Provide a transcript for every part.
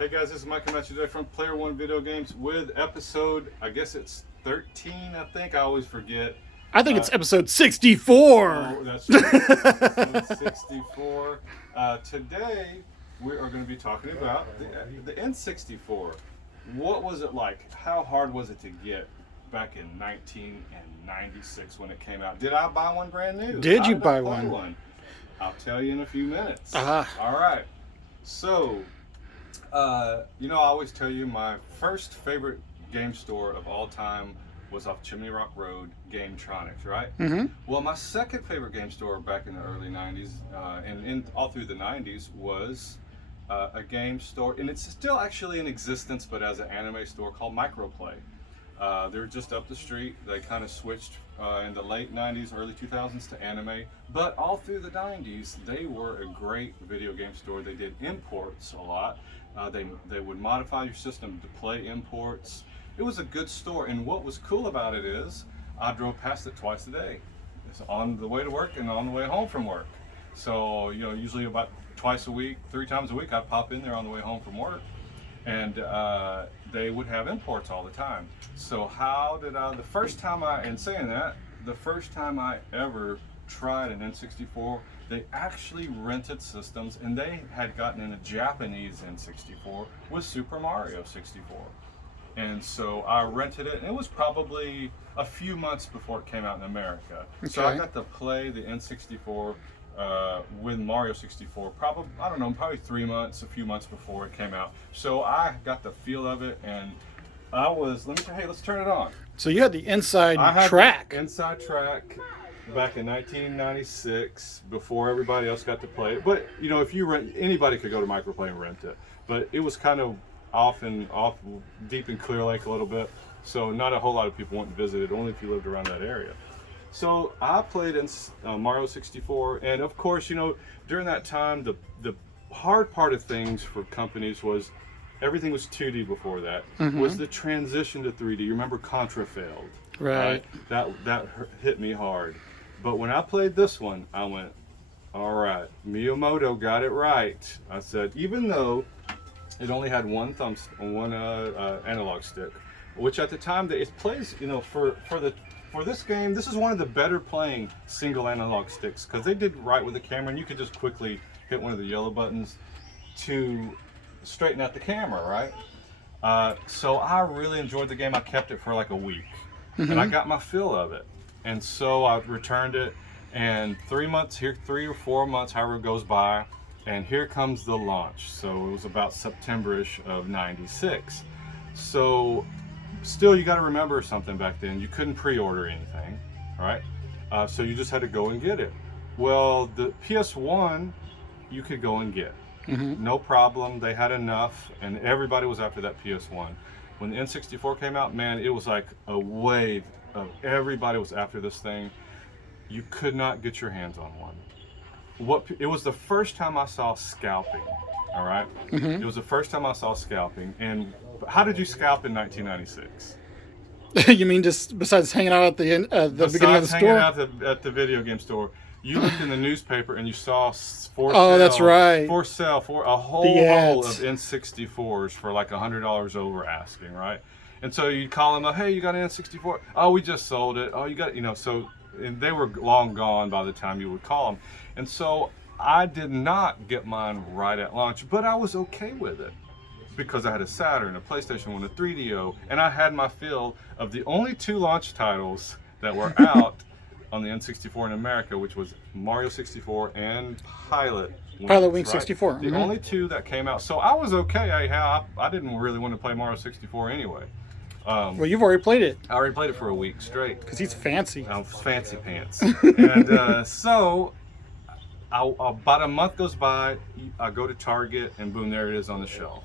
Hey guys, this is Mike coming at you today from Player One Video Games with episode, I guess it's 13, I think. I always forget. I think it's episode 64. Oh, that's right. Episode 64. Today, we are going to be talking about the N64. What was it like? How hard was it to get back in 1996 when it came out? Did I buy one brand new? Did you buy one? I'll tell you in a few minutes. Ah. All right. So, I always tell you my first favorite game store of all time was off Chimney Rock Road, Gametronics, right? Mm-hmm. Well, my second favorite game store back in the early 90s and all through the 90s was a game store, and it's still actually in existence, but as an anime store called Microplay. They're just up the street. They kind of switched in the late 90s, early 2000s to anime, but all through the 90s, they were a great video game store. They did imports a lot. They would modify your system to play imports. It was a good store, and what was cool about it is I drove past it twice a day. It's on the way to work and on the way home from work. So, usually about twice a week, 3 times a week, I'd pop in there on the way home from work, and they would have imports all the time. So the first time I ever tried an N64, they actually rented systems, and they had gotten in a Japanese N64 with Super Mario 64. And so I rented it, and it was probably a few months before it came out in America. Okay. So I got to play the N64 with Mario 64, probably 3 months, a few months before it came out. So I got the feel of it, and let's turn it on. So you had the inside track. Inside track back in 1996, before everybody else got to play it. But if you rent, anybody could go to Microplay and rent it. But it was kind of off deep in Clear Lake a little bit, so not a whole lot of people went and visited, only if you lived around that area. So I played in Mario 64, and of course, during that time, the hard part of things for companies was everything was 2D before that. Mm-hmm. Was the transition to 3D. You remember Contra failed, right? That hit me hard. But when I played this one, I went, all right, Miyamoto got it right. I said, even though it only had one analog stick, which at the time it plays, for this game, this is one of the better playing single analog sticks, because they did right with the camera, and you could just quickly hit one of the yellow buttons to straighten out the camera, right? So I really enjoyed the game. I kept it for like a week, mm-hmm. and I got my fill of it. And so I returned it, and 3 or 4 months, however it goes by, and here comes the launch. So it was about September-ish of 96. So still, you got to remember something back then. You couldn't pre-order anything, right? So you just had to go and get it. Well, the PS1, you could go and get. Mm-hmm. No problem. They had enough, and everybody was after that PS1. When the N64 came out, man, it was like a wave of everybody was after this thing. You could not get your hands on one. It was the first time I saw scalping, all right? Mm-hmm. It was the first time I saw scalping. And how did you scalp in 1996? You mean just besides hanging out at the beginning of the store? Besides hanging out at the video game store, you looked in the newspaper and you saw for sale. Oh, that's right. For sale, for a whole roll of N64s for like $100 over asking, right? And so you'd call them up, hey, you got an N64? Oh, we just sold it. Oh, you got, so, and they were long gone by the time you would call them. And so I did not get mine right at launch, but I was okay with it because I had a Saturn, a PlayStation 1, a 3DO, and I had my fill of the only 2 launch titles that were out on the N64 in America, which was Mario 64 and Pilot Wing right? 64. The only 2 that came out. So I was okay. I didn't really want to play Mario 64 anyway. Well, you've already played it. I already played it for a week straight. Because he's fancy. I'm fancy pants. And so about a month goes by, I go to Target, and boom, there it is on the shelf.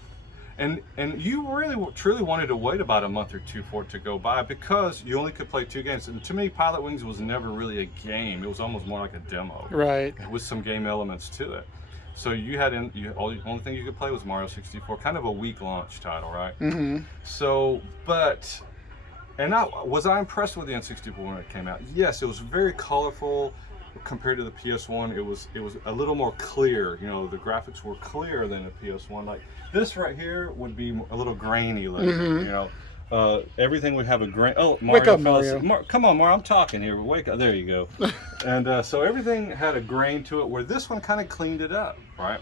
And you really truly wanted to wait about a month or 2 for it to go by, because you only could play 2 games. And to me, Pilot Wings was never really a game. It was almost more like a demo. Right. With some game elements to it. So the only thing you could play was Mario 64, kind of a weak launch title, right? Mm-hmm. So, was I impressed with the N64 when it came out? Yes, it was very colorful. compared to the PS1, it was a little more clear. You know, the graphics were clearer than the PS1. Like this right here would be a little grainy looking. You know, everything would have a grain. Oh, Mario Wake up, fell Mario. asleep. Come on, Mario, I'm talking here. Wake up. There you go. And so everything had a grain to it, where this one kind of cleaned it up, right?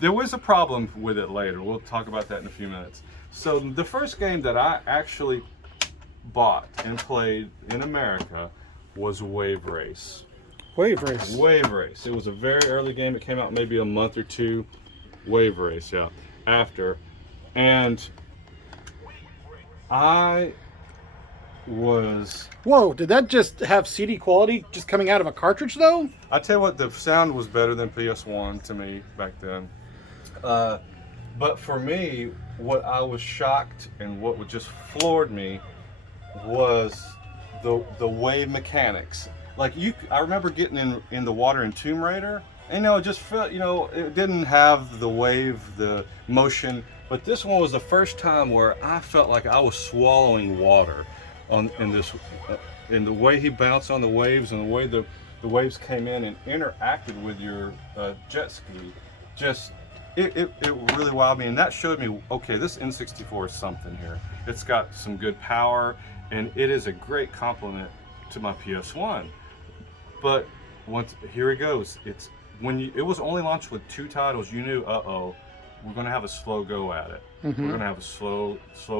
There was a problem with it later. We'll talk about that in a few minutes. So the first game that I actually bought and played in America was Wave Race. Wave Race. Wave Race. It was a very early game. It came out maybe a month or two. Wave Race, yeah. After. And I was... Whoa, did that just have CD quality just coming out of a cartridge, though? I tell you what, the sound was better than PS1 to me back then. But for me, what I was shocked and what would just floored me was the wave mechanics. Like I remember getting in the water in Tomb Raider, and it just felt, it didn't have the wave, the motion. But this one was the first time where I felt like I was swallowing water, in the way he bounced on the waves and the way the waves came in and interacted with your jet ski. It really wowed me, and that showed me, okay, this N64 is something here. It's got some good power, and it is a great complement to my PS1. But here it goes. It was only launched with 2 titles. You knew, we're going to have a slow go at it. We're going to have a slow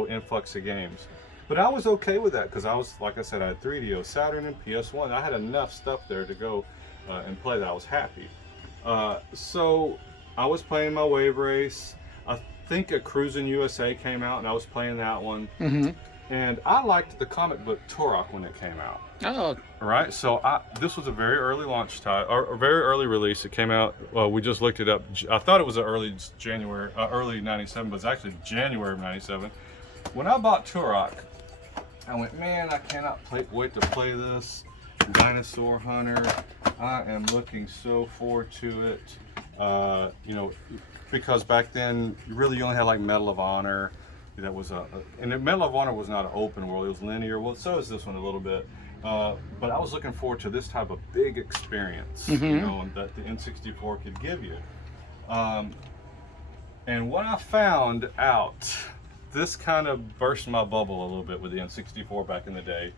influx of games. But I was okay with that because like I said, I had 3DO, Saturn, and PS1. I had enough stuff there to go and play that I was happy. So I was playing my Wave Race. I think a Cruisin' USA came out, and I was playing that one. And I liked the comic book Turok when it came out. Oh. Right, so this was a very early launch time, or a very early release. It came out, we just looked it up. I thought it was early January, early 97, but it's actually January of 97. When I bought Turok, I went, man, I cannot wait to play this. Dinosaur Hunter, I am looking so forward to it. Because back then, you only had like Medal of Honor. That was and the Medal of Honor was not an open world, it was linear. Well, so is this one a little bit. But I was looking forward to this type of big experience, that the N64 could give you. And what I found out, this kind of burst my bubble a little bit with the N64 back in the day,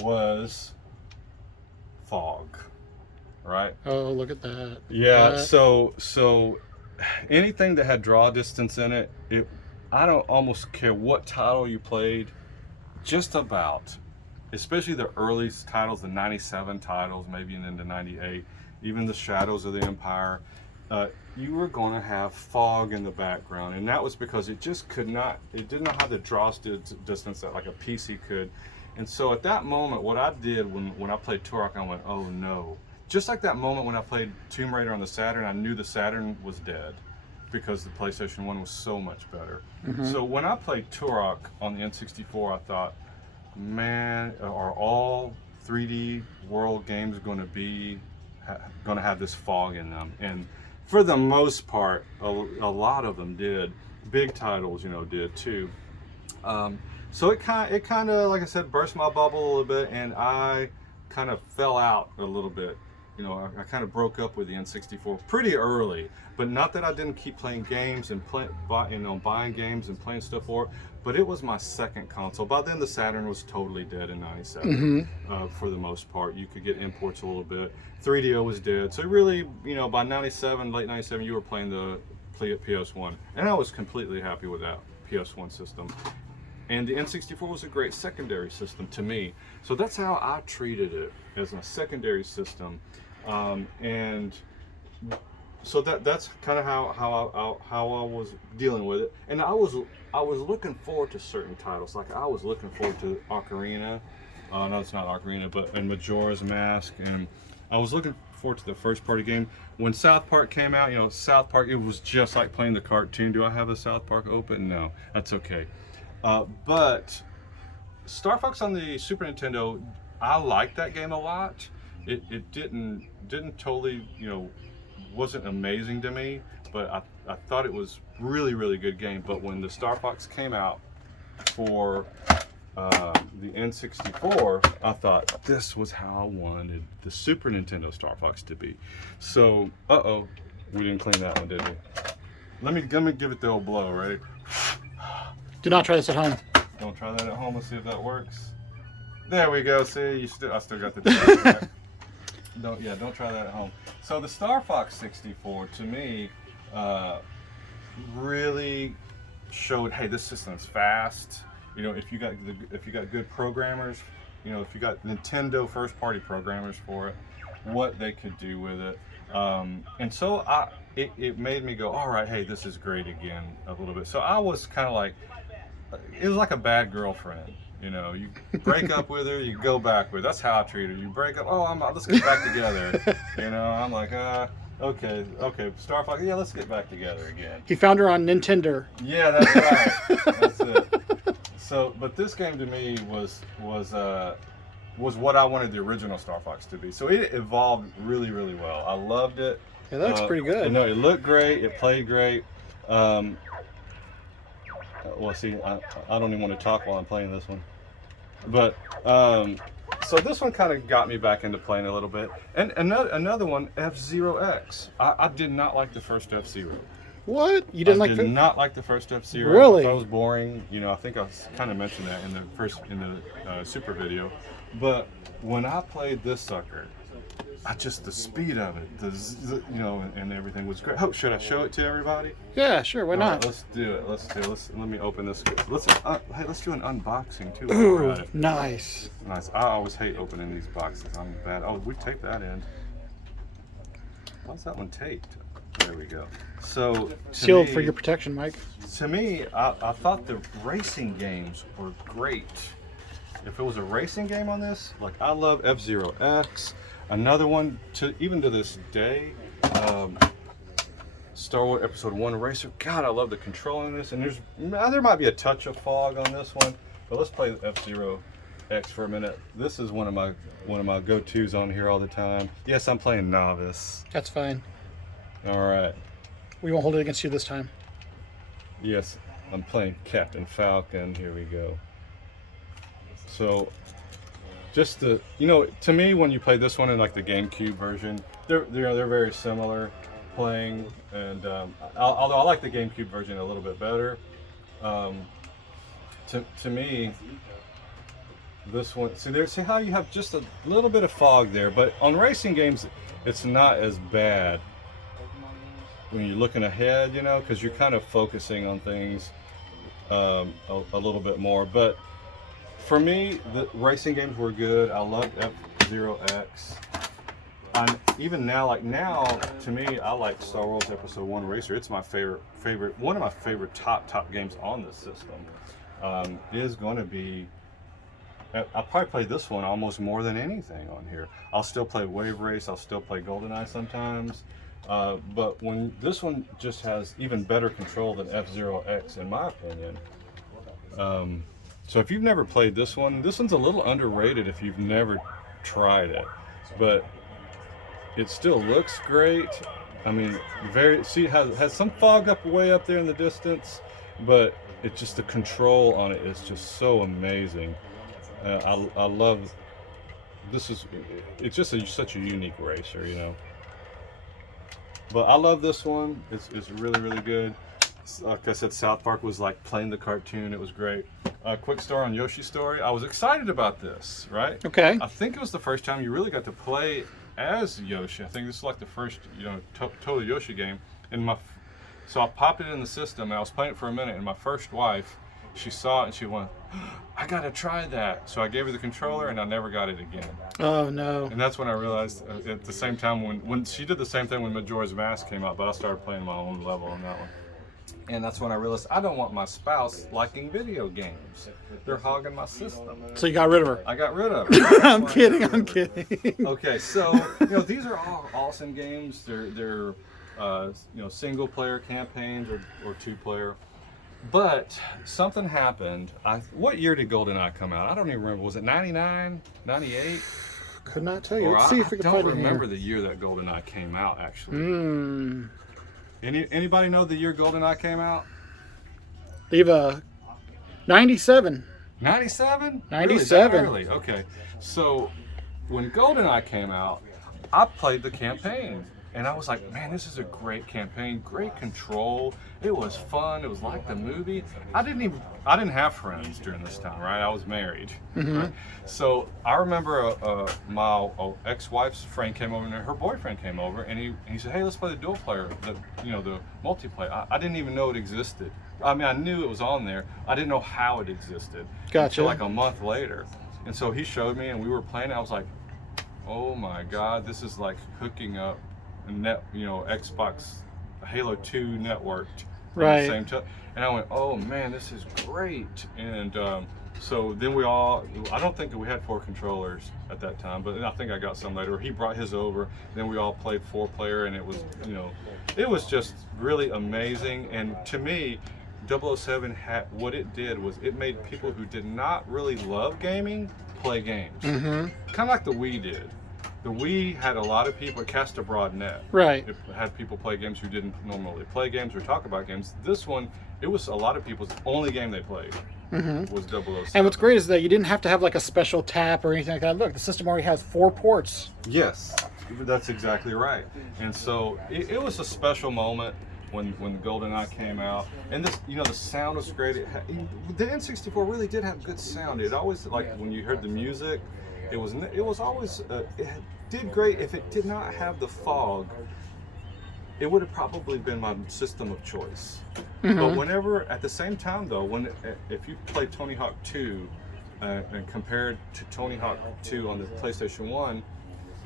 was fog, right? Oh, look at that. Yeah, so anything that had draw distance in it, I don't almost care what title you played, just about, especially the early titles, the 97 titles, maybe into 98, even the Shadows of the Empire, you were going to have fog in the background. And that was because it didn't know how to draw distance that like a PC could. And so at that moment, what I did when I played Turok, I went, oh no. Just like that moment when I played Tomb Raider on the Saturn, I knew the Saturn was dead, because the PlayStation 1 was so much better. So when I played Turok on the N64, I thought, man, are all 3D world games going to have this fog in them? And for the most part, a lot of them did. Big titles, did too. So it kind of, like I said, burst my bubble a little bit, and I kind of fell out a little bit. I kind of broke up with the N64 pretty early, but not that I didn't keep playing games and buying games and playing stuff for it, but it was my second console. By then the Saturn was totally dead in 97 for the most part. You could get imports a little bit. 3DO was dead. So really, by 97, late 97, you were playing the PS1. And I was completely happy with that PS1 system. And the N64 was a great secondary system to me. So that's how I treated it, as a secondary system. And so that's kind of how I was dealing with it. And I was looking forward to certain titles. Like I was looking forward to Ocarina. No, it's not Ocarina, and Majora's Mask. And I was looking forward to the first party game. When South Park came out, South Park, it was just like playing the cartoon. Do I have the South Park open? No, that's okay. But Starfox on the Super Nintendo, I liked that game a lot. It didn't totally, wasn't amazing to me, but I thought it was really, really good game. But when the Starfox came out for the N64, I thought this was how I wanted the Super Nintendo Star Fox to be. So, we didn't clean that one, did we? Let me give it the old blow, ready? Do not try this at home. Don't try that at home. Let's see if that works. There we go. See, I still got the device, right? Don't try that at home. So the Star Fox 64 to me really showed, hey, this system's fast. You know, if you got good programmers, you know, if you got Nintendo first-party programmers for it, what they could do with it. And so it made me go, all right, hey, this is great again a little bit. So I was kind of like, it was like a bad girlfriend. You know, you break up with her, you go back with her. That's how I treat her. You break up, let's get back together. You know, I'm like, okay, Star Fox, yeah, let's get back together again. He found her on Nintendo. Yeah, that's right. That's it. So, but this game to me was what I wanted the original Star Fox to be. So it evolved really, really well. I loved it. Yeah, that looks pretty good. No, it looked great. It played great. Well, see, I don't even want to talk while I'm playing this one. But so this one kind of got me back into playing a little bit. And another one, F-Zero X. I did not like the first F-Zero. What? You didn't like? I did not like the first F-Zero. Really? I thought it was boring. You know, I think I kind of mentioned that in the Super video. But when I played this sucker, the speed of it, you know, and everything was great. Oh, should I show it to everybody? Yeah, sure. Why not? Let's do it. Let me open this. Let's do an unboxing too. Ooh, nice. Nice. I always hate opening these boxes. I'm bad. Oh, we taped that in. How's that one taped? There we go. So Sealed for your protection, Mike. To me, I thought the racing games were great. If it was a racing game on this, like I love F-Zero X. Another one, even to this day, Star Wars Episode 1 Racer. God, I love the control in this. And there might be a touch of fog on this one, but let's play F-Zero X for a minute. This is one of my go-tos on here all the time. Yes, I'm playing novice. That's fine. All right. We won't hold it against you this time. Yes, I'm playing Captain Falcon. Here we go. So, to me, when you play this one in like the GameCube version, they're very similar playing, and although I like the GameCube version a little bit better, to me, this one, see how you have just a little bit of fog there, but on racing games, it's not as bad when you're looking ahead, you know, because you're kind of focusing on things a little bit more. But for me, the racing games were good. I loved F-Zero X. Even now, to me, I like Star Wars Episode 1 Racer. It's my favorite, one of my favorite top games on this system. Is going to be, I'll probably play this one almost more than anything on here. I'll still play Wave Race. I'll still play Goldeneye sometimes. But when this one just has even better control than F-Zero X, in my opinion. So if you've never played this one's a little underrated if you've never tried it. But it still looks great. I mean, it has some fog way up there in the distance, but it's just the control on it is just so amazing. I love this. It's just such a unique racer, you know. But I love this one. It's really, really good. Like I said, South Park was like playing the cartoon. It was great. Quick story on Yoshi's Story. I was excited about this, right? Okay. I think it was the first time you really got to play as Yoshi. I think this is like the first, total Yoshi game. So I popped it in the system, and I was playing it for a minute, and my first wife, she saw it, and she went, I gotta try that. So I gave her the controller, and I never got it again. Oh, no. And that's when I realized, at the same time, when she did the same thing when Majora's Mask came out, but I started playing my own level on that one. And that's when I realized I don't want my spouse liking video games. They're hogging my system. So you got rid of her? I got rid of her. I'm kidding. Okay, so these are all awesome games. They're single player campaigns or two player. But something happened. What year did Goldeneye come out? I don't even remember. Was it 99, 98? Could not tell you. Let's see if we can find it. I don't remember the year that Goldeneye came out, actually. Hmm. Anybody know the year Goldeneye came out? Leave 97. 97? 97. Really, that early? Okay. So when Goldeneye came out, I played the campaign. And I was like, man, this is a great campaign, great control. It was fun. It was like the movie. I didn't have friends during this time, right? I was married. Right? So I remember my ex-wife's friend came over, and her boyfriend came over, and he said, hey, let's play the dual player, the multiplayer. I didn't even know it existed. I mean, I knew it was on there. I didn't know how it existed. Gotcha. Until like a month later. And so he showed me, and we were playing. I was like, oh my God, this is like hooking up Xbox Halo 2 networked right. At the same time. And I went, oh man, this is great. And so then I don't think that we had 4 controllers at that time, but I think I got some later. He brought his over, then we all played 4-player, and it was just really amazing. And to me, 007 what it did was it made people who did not really love gaming play games. Kind of like the Wii did. The Wii had a lot of people, it cast a broad net. Right. It had people play games who didn't normally play games or talk about games. This one, it was a lot of people's only game they played was 007. And what's great is that you didn't have to have like a special tap or anything like that. Look, the system already has 4 ports. Yes, that's exactly right. And so it was a special moment when the GoldenEye came out. And this, the sound was great. The N64 really did have good sound. It always, like when you heard the music, it was always it did great. If it did not have the fog, it would have probably been my system of choice. But whenever, at the same time though, if you play Tony Hawk 2 and compared to Tony Hawk 2 on the PlayStation 1,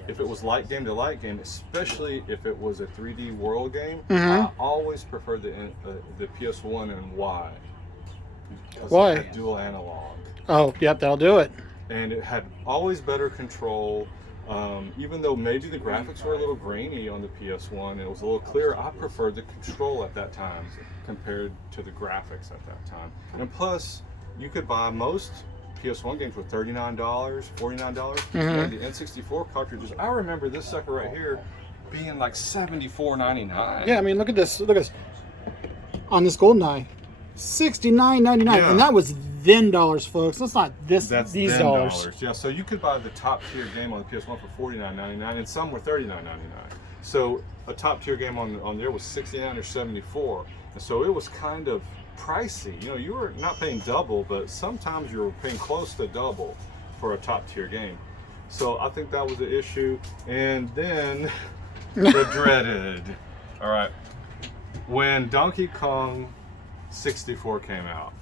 if it was light game to light game, especially if it was a 3D world game, I always preferred the PS1 and why? Why? It had dual analog. Oh, yep, that'll do it. And it had always better control. Even though maybe the graphics were a little grainy on the PS1, it was a little clearer. I preferred the control at that time compared to the graphics at that time. And plus, you could buy most PS1 games for $39, $49. And the N64 cartridges, I remember this sucker right here being like $74.99. Yeah, I mean, look at this. Look at this. On this GoldenEye, $69.99, Yeah. and that was then dollars, folks. That's not these then dollars. Yeah, so you could buy the top tier game on the PS1 for $49.99, and some were $39.99. So a top tier game on there was $69 or $74, and so it was kind of pricey. You were not paying double, but sometimes you were paying close to double for a top tier game. So I think that was the issue. And then the dreaded. All right, when Donkey Kong 64 came out,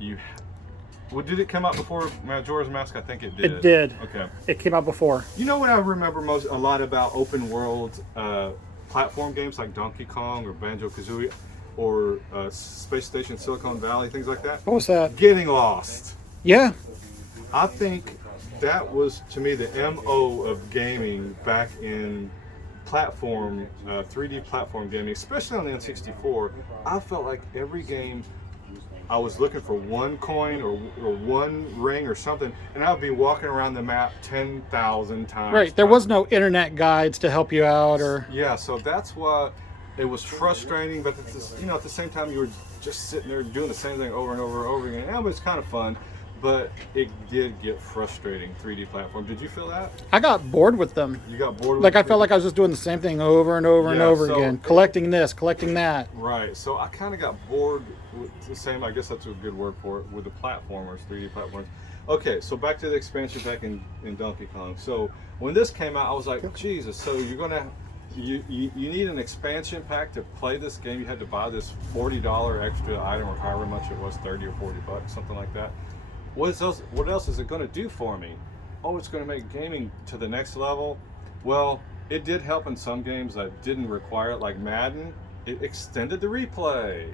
did it come out before Majora's Mask? I think it did. It did. Okay. It came out before. You know what I remember a lot about open world platform games like Donkey Kong or Banjo-Kazooie or Space Station Silicon Valley, things like that? What was that? Getting lost. Yeah. I think that was, to me, the MO of gaming back in 3D platform gaming, especially on the N64. I felt like every game I was looking for one coin or one ring or something, and I'd be walking around the map 10,000 times. Right. There was no internet guides to help you out, or yeah. So that's why it was frustrating. But at the same time, you were just sitting there doing the same thing over and over and over again. And it was kind of fun, but it did get frustrating. 3D platform. Did you feel that? I got bored with them. You got bored with Like I felt like I was just doing the same thing over and over and over again, collecting this, collecting that. Right. So I kind of got bored with the same. I guess that's a good word for it, with the platformers, 3D platforms. Okay. So back to the expansion back in Donkey Kong. So when this came out, I was like, Jesus. So you're gonna. You need an expansion pack to play this game. You had to buy this $40 extra item, or however much it was, 30 or 40 bucks, something like that. What else is it going to do for me? Oh, it's going to make gaming to the next level. Well, it did help in some games that didn't require it, like Madden. It extended the replay.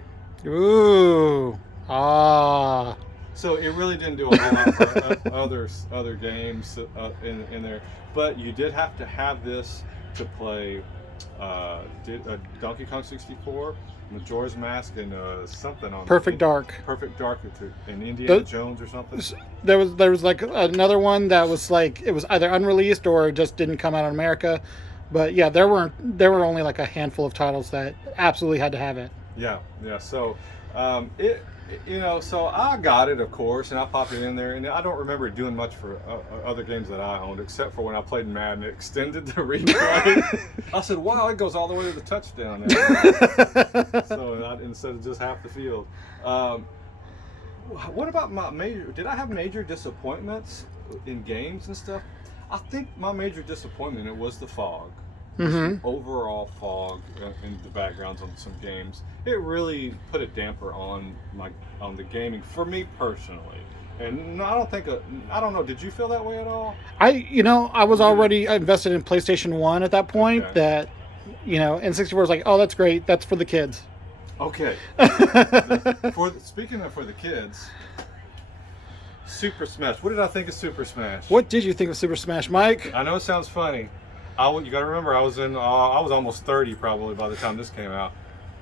Ooh, ah. So it really didn't do a whole lot for other games in there. But you did have to have this to play Donkey Kong 64, Majora's Mask, and something on Perfect Dark, and Indiana Jones or something. There was like another one that was like, it was either unreleased or it just didn't come out in America. But yeah, there were only like a handful of titles that absolutely had to have it. Yeah. So You know, so I got it, of course, and I popped it in there, and I don't remember it doing much for other games that I owned, except for when I played Madden, it extended the replay. I said, wow, it goes all the way to the touchdown now. So instead of just half the field. What about did I have major disappointments in games and stuff? I think my major disappointment, it was the fog. The overall fog in the backgrounds on some games. It really put a damper on the gaming for me personally. And I don't know, did you feel that way at all? I was already invested in PlayStation 1 at that point. Okay. That, N64 was like, oh, that's great. That's for the kids. Okay. Speaking of for the kids, Super Smash. What did I think of Super Smash? What did you think of Super Smash, Mike? I know it sounds funny. You got to remember, I was almost 30 probably by the time this came out.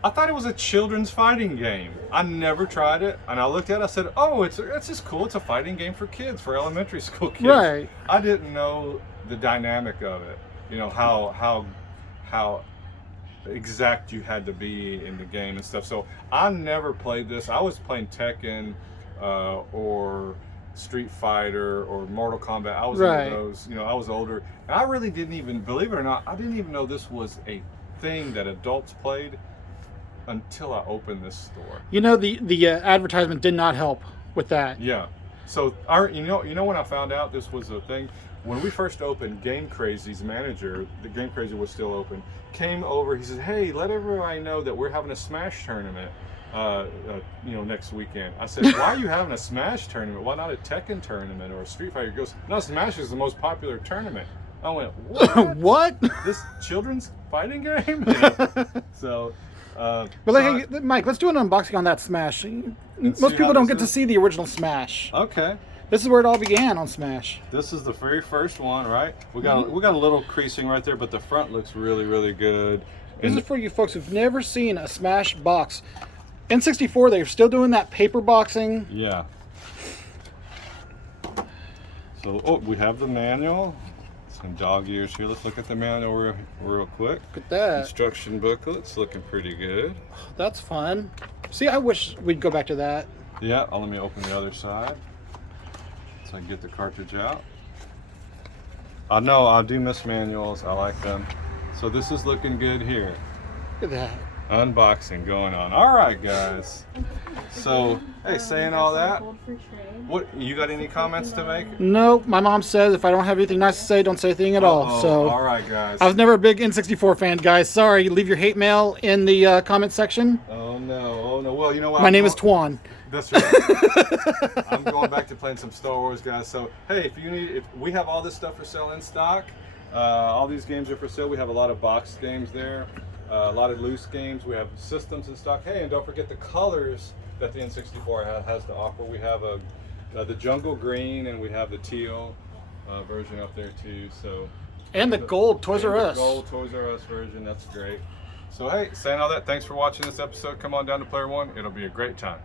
I thought it was a children's fighting game. I never tried it, and I looked at it. I said, "Oh, it's just cool. It's a fighting game for kids, for elementary school kids." Right. I didn't know the dynamic of it. You know how exact you had to be in the game and stuff. So I never played this. I was playing Tekken or Street Fighter or Mortal Kombat. I was into those. I was older. And I really didn't even, believe it or not, I didn't even know this was a thing that adults played until I opened this store. The advertisement did not help with that. Yeah. So when I found out this was a thing, when we first opened, Game Crazy's manager, the Game Crazy was still open, came over. He said, "Hey, let everybody know that we're having a Smash tournament. Next weekend." I said, "Why are you having a Smash tournament? Why not a Tekken tournament or a Street Fighter?" He goes, "No, Smash is the most popular tournament." I went, "What? What? This children's fighting game?" So, hey, Mike, let's do an unboxing on that Smash. Most people don't get to see the original Smash. Okay. This is where it all began on Smash. This is the very first one, right? We got a little creasing right there, but the front looks really, really good. This is for you folks who've never seen a Smash box. N64, they're still doing that paper boxing. Yeah. So, we have the manual. Some dog ears here. Let's look at the manual real quick. Look at that. Instruction booklet's looking pretty good. That's fun. See, I wish we'd go back to that. Yeah, let me open the other side so I can get the cartridge out. I know, I do miss manuals. I like them. So this is looking good here. Look at that. Unboxing going on. All right, guys. So, hey, saying all that, what you got any comments to make? No, my mom says if I don't have anything nice to say, don't say anything at all. So, all right, guys. I was never a big N64 fan, guys. Sorry. Leave your hate mail in the comment section. Oh no. Well, you know what? My name is Twan. That's right. I'm going back to playing some Star Wars, guys. So, hey, if we have all this stuff for sale in stock, all these games are for sale. We have a lot of boxed games there. A lot of loose games. We have systems in stock. Hey, and don't forget the colors that the N64 has to offer. We have the jungle green, and we have the teal version up there too. So, and the gold Toys R Us. Gold Toys R Us version. That's great. So hey, saying all that, thanks for watching this episode. Come on down to Player One. It'll be a great time.